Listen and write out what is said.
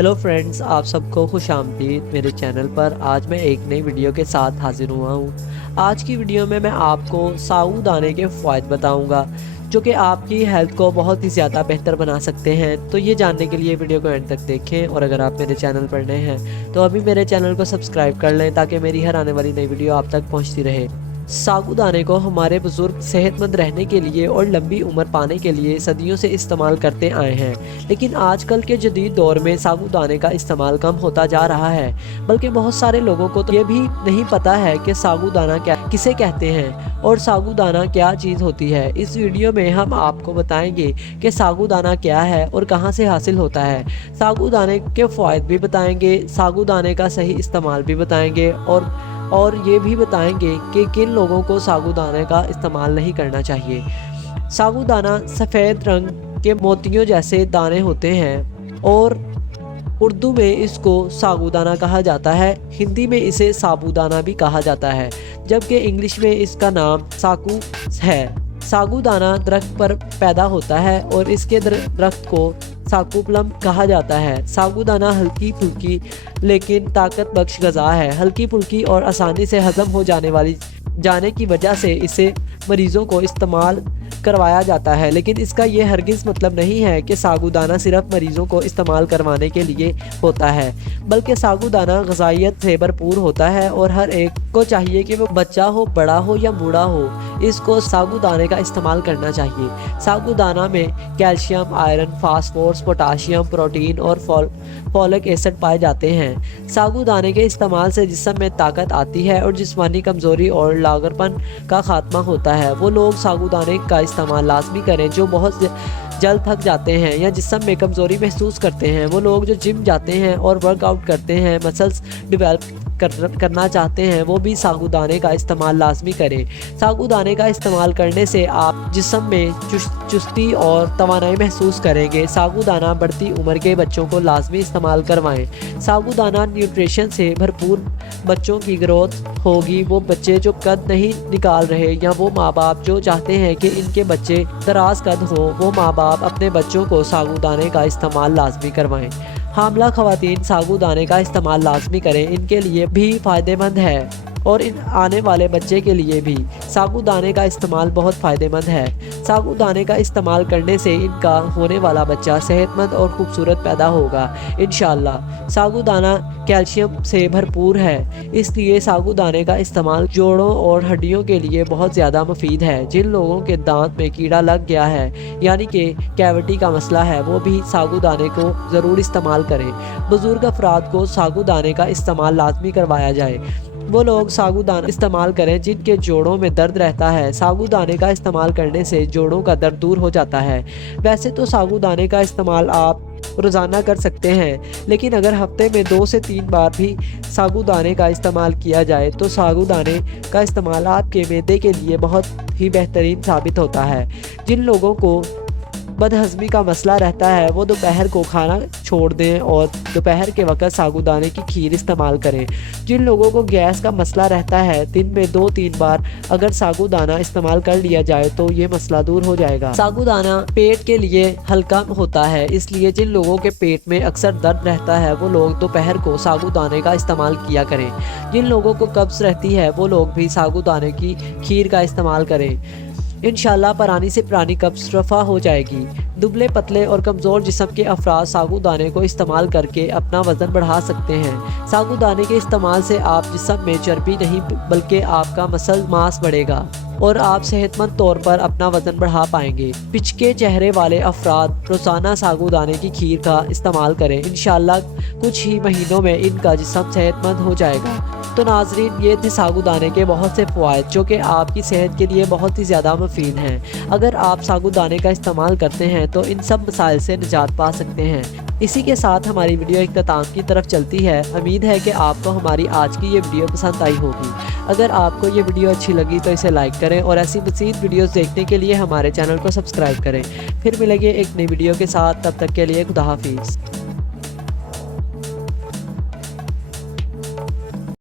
Hello friends, आप सबको खुश आमदीद मेरे चैनल पर। आज मैं एक नई वीडियो के साथ हाजिर हुआ हूँ। आज की वीडियो में मैं आपको साबूदाने के फ़ायदे बताऊँगा जो कि आपकी हेल्थ को बहुत ही ज़्यादा बेहतर बना सकते हैं। तो ये जानने के लिए वीडियो को एंड तक देखें, और अगर आप मेरे चैनल पर नए हैं तो अभी मेरे चैनल को सब्सक्राइब कर लें ताकि मेरी हर आने वाली नई वीडियो आप तक पहुँचती रहे। साबूदाने को हमारे बुजुर्ग सेहतमंद रहने के लिए और लंबी उम्र पाने के लिए सदियों से इस्तेमाल करते आए हैं, लेकिन आजकल के जदीद दौर में साबूदाने का इस्तेमाल कम होता जा रहा है। बल्कि बहुत सारे लोगों को तो ये भी नहीं पता है कि साबूदाना किसे कहते हैं और साबूदाना क्या चीज़ होती है। इस वीडियो में हम आपको बताएंगे कि साबूदाना क्या है और कहाँ से हासिल होता है। साबूदाने के फ़ायदे भी बताएंगे, साबूदाने का सही इस्तेमाल भी बताएंगे, और ये भी बताएंगे कि किन लोगों को साबूदाने का इस्तेमाल नहीं करना चाहिए। साबूदाना सफ़ेद रंग के मोतियों जैसे दाने होते हैं और उर्दू में इसको साबूदाना कहा जाता है। हिंदी में इसे साबूदाना भी कहा जाता है, जबकि इंग्लिश में इसका नाम साकू है। साबूदाना दरख्त पर पैदा होता है और इसके दरख्त को साकू प्लम कहा जाता है। साबूदाना हल्की फुल्की लेकिन ताकत बख्श ग़िज़ा है। हल्की फुल्की और आसानी से हज़म हो जाने की वजह से इसे मरीज़ों को इस्तेमाल करवाया जाता है, लेकिन इसका ये हरगिज़ मतलब नहीं है कि साबूदाना सिर्फ मरीज़ों को इस्तेमाल करवाने के लिए होता है, बल्कि साबूदाना ग़िज़ाइयत से भरपूर होता है और हर एक को चाहिए कि वो बच्चा हो, बड़ा हो या बूढ़ा हो, इसको साबूदाने का इस्तेमाल करना चाहिए। साबूदाना में calcium, iron, phosphorus, potassium, protein और फॉलिक एसिड पाए जाते हैं। साबूदाने के इस्तेमाल से जिस्म में ताकत आती है और जिस्मानी कमज़ोरी और लागरपन का खात्मा होता है। वो लोग साबूदाने का इस्तेमाल लाजमी करें जो बहुत जल्द थक जाते हैं या जिस्म में कमज़ोरी महसूस करते हैं। वो लोग जो जिम जाते हैं और वर्कआउट करते हैं, मसल्स डेवलप करना चाहते हैं, वो भी साबूदाने का इस्तेमाल लाजमी करें। साबूदाने का इस्तेमाल करने से आप जिस्म में चुस्ती और तवानाई महसूस करेंगे। साबूदाना बढ़ती उम्र के बच्चों को लाजमी इस्तेमाल करवाएं। साबूदाना न्यूट्रिशन से भरपूर बच्चों की ग्रोथ होगी। वो बच्चे जो कद नहीं निकाल रहे या वो माँ बाप जो चाहते हैं कि इनके बच्चे दराज कद हों, वो माँ बाप अपने बच्चों को साबूदाने का इस्तेमाल लाजमी करवाएं। हामला ख़वातीन साबूदाने का इस्तेमाल लाजमी करें, इनके लिए भी फ़ायदेमंद है और इन आने वाले बच्चे के लिए भी साबूदाने का इस्तेमाल बहुत फ़ायदेमंद है। साबूदाने का इस्तेमाल करने से इनका होने वाला बच्चा सेहतमंद और खूबसूरत पैदा होगा इंशाअल्लाह। साबूदाना कैल्शियम से भरपूर है, इसलिए साबूदाने का इस्तेमाल जोड़ों और हड्डियों के लिए बहुत ज़्यादा मुफीद है। जिन लोगों के दांत में कीड़ा लग गया है यानी कि कैविटी का मसला है, वो भी साबूदाने को ज़रूर इस्तेमाल करें। बुज़ुर्ग अफराद को साबूदाने का इस्तेमाल लाजमी करवाया जाए। वो लोग साबूदाना इस्तेमाल करें जिनके जोड़ों में दर्द रहता है। साबूदाने का इस्तेमाल करने से जोड़ों का दर्द दूर हो जाता है। वैसे तो साबूदाने का इस्तेमाल आप रोज़ाना कर सकते हैं, लेकिन अगर हफ्ते में 2 से 3 बार भी साबूदाने का इस्तेमाल किया जाए तो साबूदाने का इस्तेमाल आपके मैदे के लिए बहुत ही बेहतरीन साबित होता है। जिन लोगों को बदहज़मी का मसला रहता है वो दोपहर को खाना छोड़ दें और दोपहर के वक़्त साबूदाने की खीर इस्तेमाल करें। जिन लोगों को गैस का मसला रहता है, दिन में 2-3 बार अगर साबूदाना इस्तेमाल कर लिया जाए तो ये मसला दूर हो जाएगा। साबूदाना पेट के लिए हल्का होता है, इसलिए जिन लोगों के पेट में अक्सर दर्द रहता है वो लोग दोपहर को साबूदाने का इस्तेमाल किया करें। जिन लोगों को कब्ज़ रहती है वो लोग भी साबूदाने की खीर का इस्तेमाल करें। इंशाअल्लाह पुरानी से पुरानी कब्ज़ रफ़ा हो जाएगी। दुबले पतले और कमज़ोर जिस्म के अफराद साबूदाने को इस्तेमाल करके अपना वज़न बढ़ा सकते हैं। साबूदाने के इस्तेमाल से आप जिस्म में चर्बी नहीं बल्कि आपका मसल मास बढ़ेगा और आप सेहतमंद तौर पर अपना वज़न बढ़ा पाएंगे। पिचके चेहरे वाले अफराद रोज़ाना साबूदाने की खीर का इस्तेमाल करें। इंशाअल्लाह कुछ ही महीनों में इनका जिस्म सेहतमंद हो जाएगा। तो नाज़रीन, ये थे साबूदाने के बहुत से फ़वाइद जो कि आपकी सेहत के लिए बहुत ही ज़्यादा मुफीद हैं। अगर आप साबूदाने का इस्तेमाल करते हैं तो इन सब मसाइल से निजात पा सकते हैं। इसी के साथ हमारी वीडियो इख्तिताम की तरफ चलती है। उम्मीद है कि आपको हमारी आज की ये वीडियो पसंद आई होगी। अगर आपको ये वीडियो अच्छी लगी तो इसे लाइक करें और ऐसी मज़ीद वीडियोस देखने के लिए हमारे चैनल को सब्सक्राइब करें। फिर मिलेंगे एक नई वीडियो के साथ, तब तक के लिए खुदा हाफिज़।